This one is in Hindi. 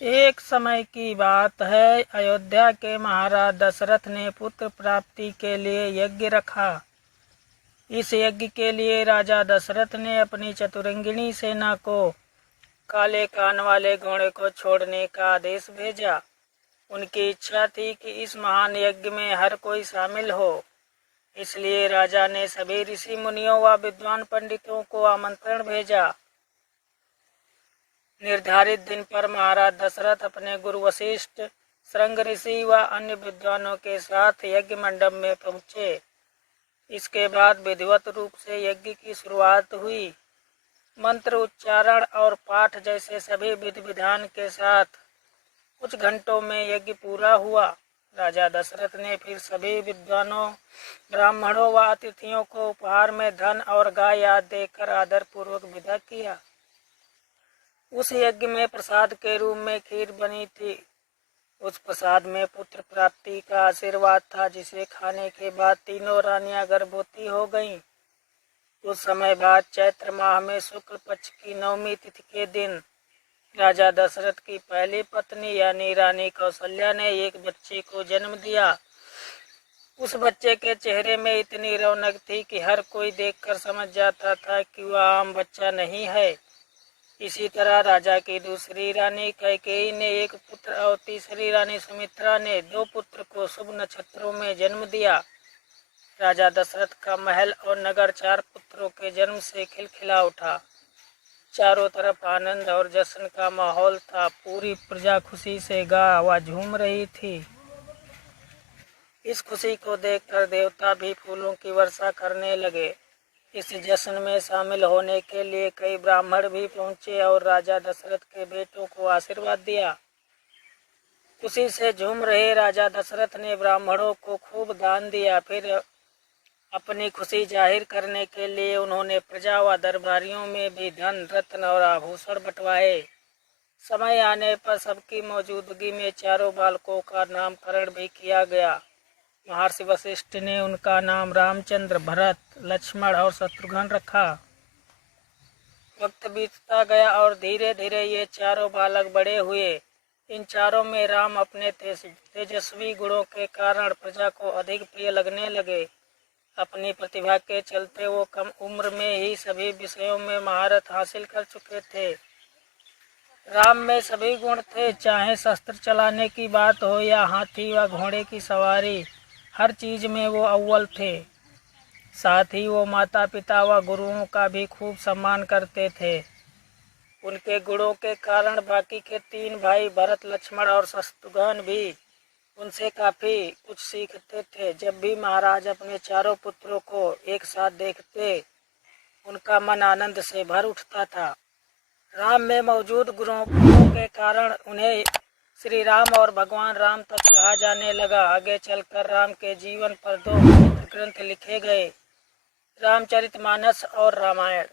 एक समय की बात है, अयोध्या के महाराज दशरथ ने पुत्र प्राप्ति के लिए यज्ञ रखा। इस यज्ञ के लिए राजा दशरथ ने अपनी चतुरंगिणी सेना को काले कान वाले घोड़े को छोड़ने का आदेश भेजा। उनकी इच्छा थी कि इस महान यज्ञ में हर कोई शामिल हो, इसलिए राजा ने सभी ऋषि मुनियों व विद्वान पंडितों को आमंत्रण भेजा। निर्धारित दिन पर महाराज दशरथ अपने गुरु वशिष्ठ, श्रृंग ऋषि व अन्य विद्वानों के साथ यज्ञ मंडप में पहुँचे। इसके बाद विधिवत रूप से यज्ञ की शुरुआत हुई। मंत्र उच्चारण और पाठ जैसे सभी विधि विधान के साथ कुछ घंटों में यज्ञ पूरा हुआ। राजा दशरथ ने फिर सभी विद्वानों, ब्राह्मणों व अतिथियों को उपहार में धन और गाय आदि देकर आदर पूर्वक विदा किया। उस यज्ञ में प्रसाद के रूप में खीर बनी थी। उस प्रसाद में पुत्र प्राप्ति का आशीर्वाद था, जिसे खाने के बाद तीनों रानियां गर्भवती हो गईं। कुछ समय बाद चैत्र माह में शुक्ल पक्ष की नवमी तिथि के दिन राजा दशरथ की पहली पत्नी यानी रानी कौशल्या ने एक बच्चे को जन्म दिया। उस बच्चे के चेहरे में इतनी रौनक थी कि हर कोई देखकर समझ जाता था कि वह आम बच्चा नहीं है। इसी तरह राजा की दूसरी रानी कैकेयी ने एक पुत्र और तीसरी रानी सुमित्रा ने 2 पुत्र को शुभ नक्षत्रों में जन्म दिया। राजा दशरथ का महल और नगर 4 पुत्रों के जन्म से खिलखिला उठा। चारों तरफ आनंद और जश्न का माहौल था। पूरी प्रजा खुशी से गा व झूम रही थी। इस खुशी को देखकर देवता भी फूलों की वर्षा करने लगे। इस जश्न में शामिल होने के लिए कई ब्राह्मण भी पहुंचे और राजा दशरथ के बेटों को आशीर्वाद दिया। खुशी से झूम रहे राजा दशरथ ने ब्राह्मणों को खूब दान दिया। फिर अपनी खुशी जाहिर करने के लिए उन्होंने प्रजा व दरबारियों में भी धन, रत्न और आभूषण बंटवाए। समय आने पर सबकी मौजूदगी में चारों बालकों का नामकरण भी किया गया। महर्षि वशिष्ठ ने उनका नाम रामचंद्र, भरत, लक्ष्मण और शत्रुघ्न रखा। वक्त बीतता गया और धीरे धीरे ये चारों बालक बड़े हुए। इन चारों में राम अपने तेजस्वी गुणों के कारण प्रजा को अधिक प्रिय लगने लगे। अपनी प्रतिभा के चलते वो कम उम्र में ही सभी विषयों में महारत हासिल कर चुके थे। राम में सभी गुण थे, चाहे शस्त्र चलाने की बात हो या हाथी व घोड़े की सवारी, हर चीज में वो अव्वल थे। साथ ही वो माता पिता व गुरुओं का भी खूब सम्मान करते थे। उनके गुणों के कारण बाकी के 3 भाई भरत, लक्ष्मण और शत्रुघ्न भी उनसे काफी कुछ सीखते थे। जब भी महाराज अपने चारों पुत्रों को एक साथ देखते, उनका मन आनंद से भर उठता था। राम में मौजूद गुणों के कारण उन्हें श्री राम और भगवान राम तक कहा जाने लगा। आगे चलकर राम के जीवन पर 2 पवित्र ग्रंथ लिखे गए, रामचरितमानस और रामायण।